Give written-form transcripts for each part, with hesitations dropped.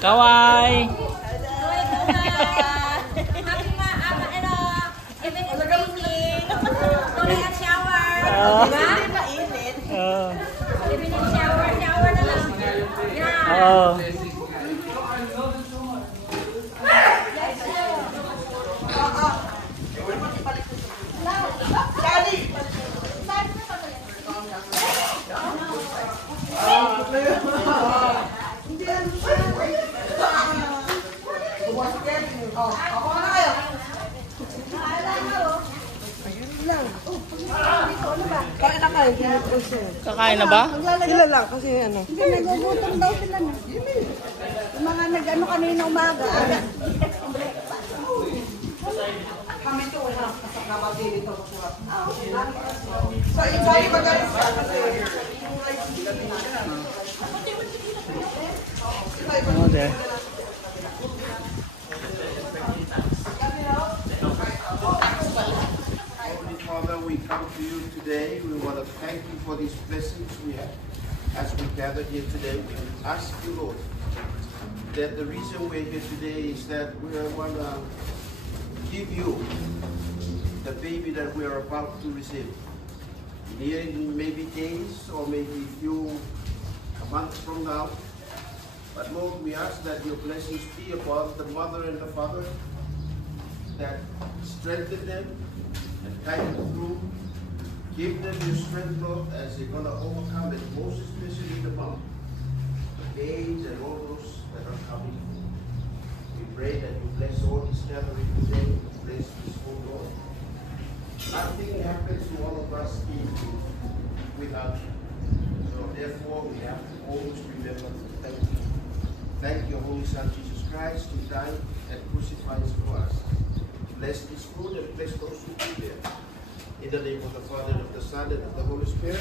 Kawai. Kakain na ba? Sila lang kasi ano. Hindi, nagugutom daw sila na. Yung mga nag-ano kanina umaga. Kami ito wala kasama dito. So, inside magaling sa there. Father, we come to you today. We want to thank you for these blessings we have. As we gather here today, we ask you, Lord, that the reason we're here today is that we want to give you the baby that we are about to receive. Nearing maybe days or maybe a month from now. But Lord, we ask that your blessings be upon the mother and the father, that strengthen them and guide them through. Give them your strength, Lord, as they're going to overcome it, most especially the mom, the babes and all those that are coming. We pray that you bless all this gathering today, bless this whole Lord. Nothing happens to all of us without you. So therefore, we have to always remember to thank you. Thank your Holy Son, Jesus Christ, who died and crucified for us. Bless this food and bless those who be there. In the name of the Father, and of the Son, and of the Holy Spirit.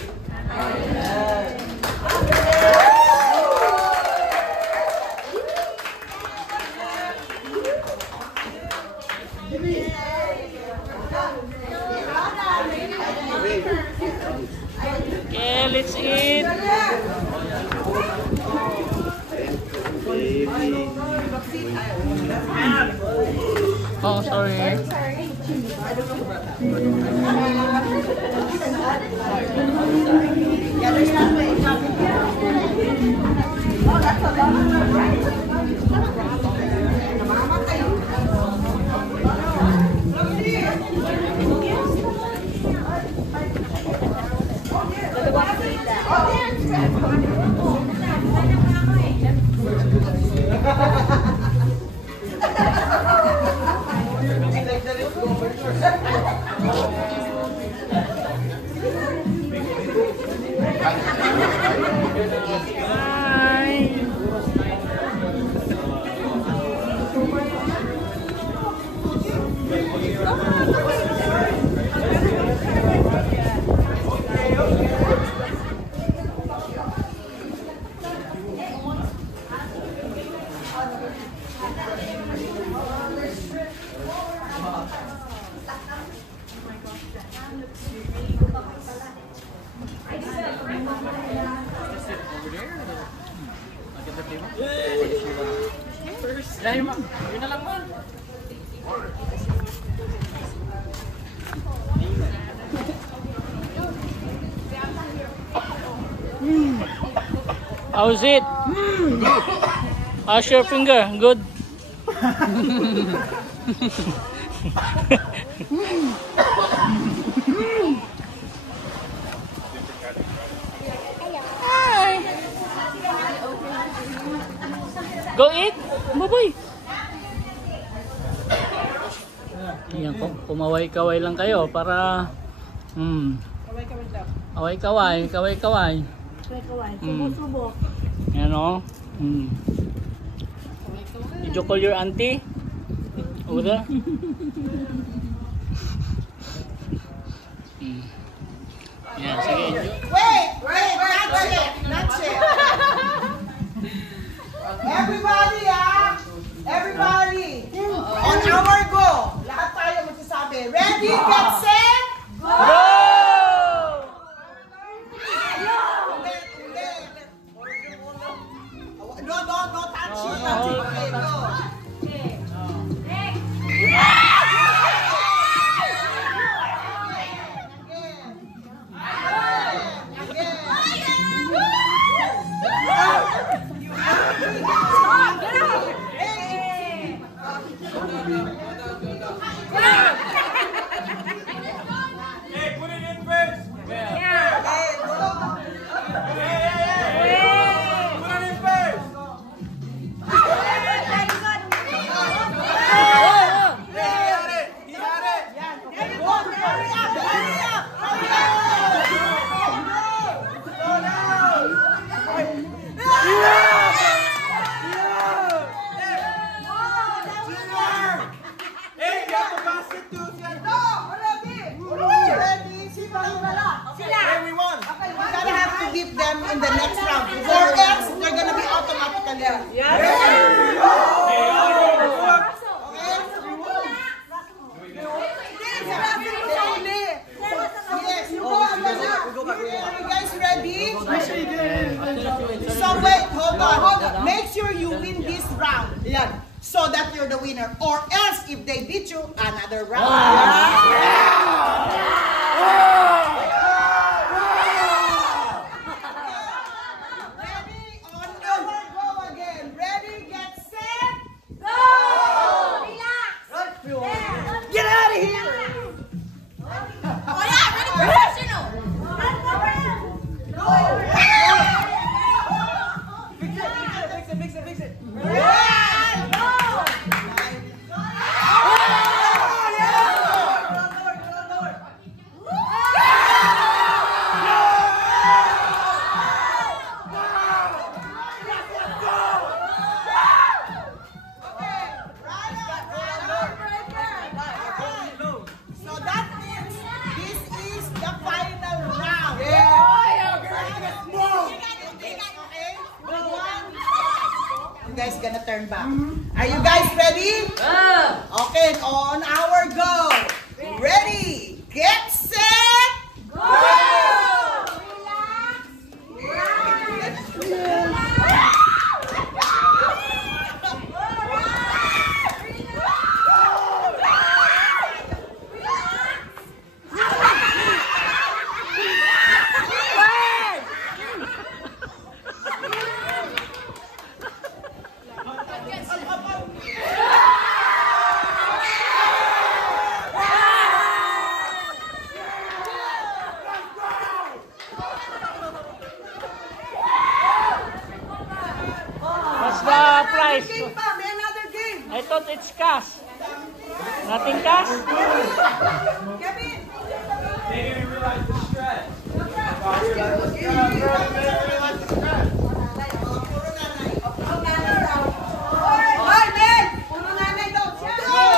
Amen. Okay, let's eat. Oh, sorry. How's it? How's your finger? Good? Hi. Go eat. Bye-bye. Yan, kumaway-kaway lang kayo para kaway-kaway, kaway-kaway. Subo-subo. Yan o. Did you call your auntie? Over there? Yan, sige. Wait, that's it. Everybody, everybody, on our go. Lahat tayo magsasabi. Ready, get set, go! No touching. Okay, go. Beat them in the next round, or else they're gonna be automatically. Yes. Are you guys ready? So wait, hold on. Make sure you win this round. So that you're the winner. Or else, if they beat you, another round. Guys gonna turn back. Are you guys ready? Okay, on our go. Ready, get set, go! What's the price? Game pa, may another game. I thought it's cash. Nothing cash? Kevin. They didn't realize the stress. Hoy, men! Puro nanay daw. Go!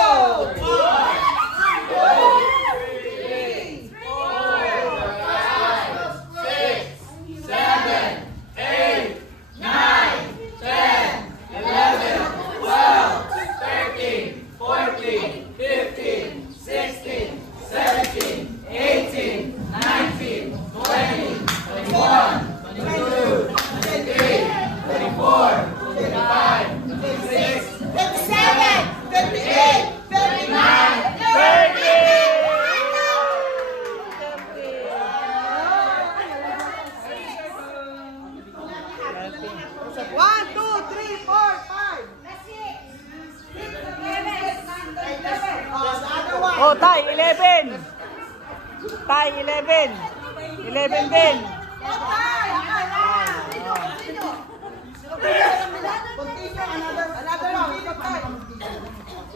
11. Tay, 11. 11 din.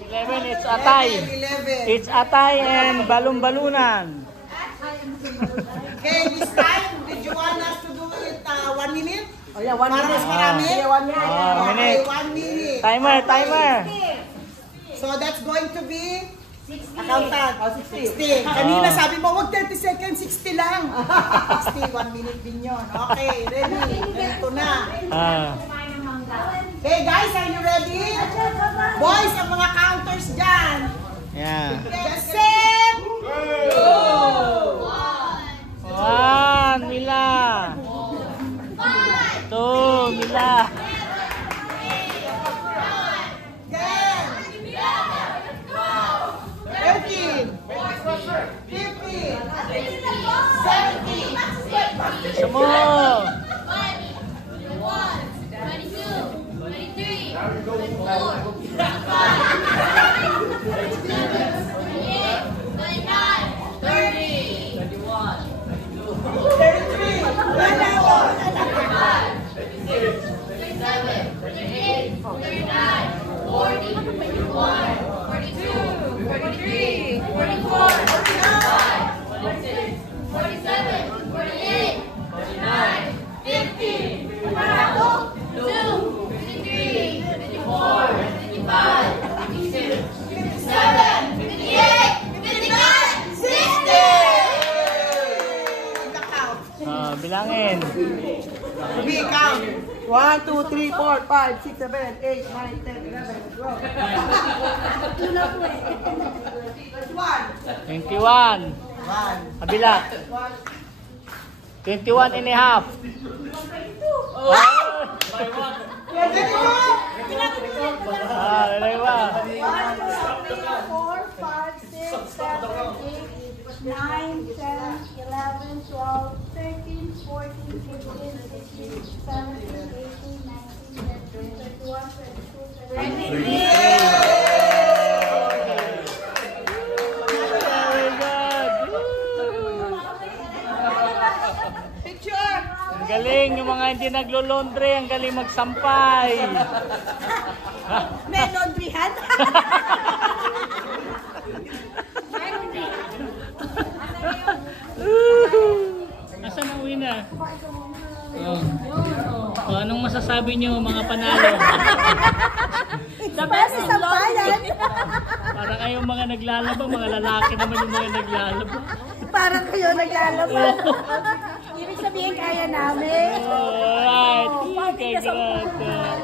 11, it's atay. It's atay and balon-balunan. Okay, this time, did you want us to do it 1 minute? Oh yeah, 1 minute. Para mas marami? Yeah, 1 minute. Okay, 1 minute. Timer, timer. So that's going to be 60. accountant. Oh, 60. 60. Kanina sabi mo, wag 30 seconds, 60 lang. 60, 1 minute din yun. Okay, ready. Ganito na. Okay guys, are you ready? Boys, ang mga counters dyan. Yeah. Get set! Go! 1, Mila. 2, Mila. Bilangin. We count. 1, 2, 3, 4, 5, 6, 7, 8, 9, 10, 11, 12. That's 1. 21. 1. Kabila. 21 and a half. Dalawa. 4, 5, 6, 7, 8, 9, 10, 11, 12, 13, 14, 15, 16, 17, 18, 19, 20, 21, 22, 23. Picture. Ang galing, yung mga hindi naglo-laundry, ang galing magsampay. May laundryhan? Asan ang winner? Anong masasabi niyo mga panalo? The best is bayan. Para kayong mga naglalaba, mga lalaki naman yung mga naglalaba. Parang kayo naglalaba. Ibig sabihin kaya namin. Alright, Oh, congrats.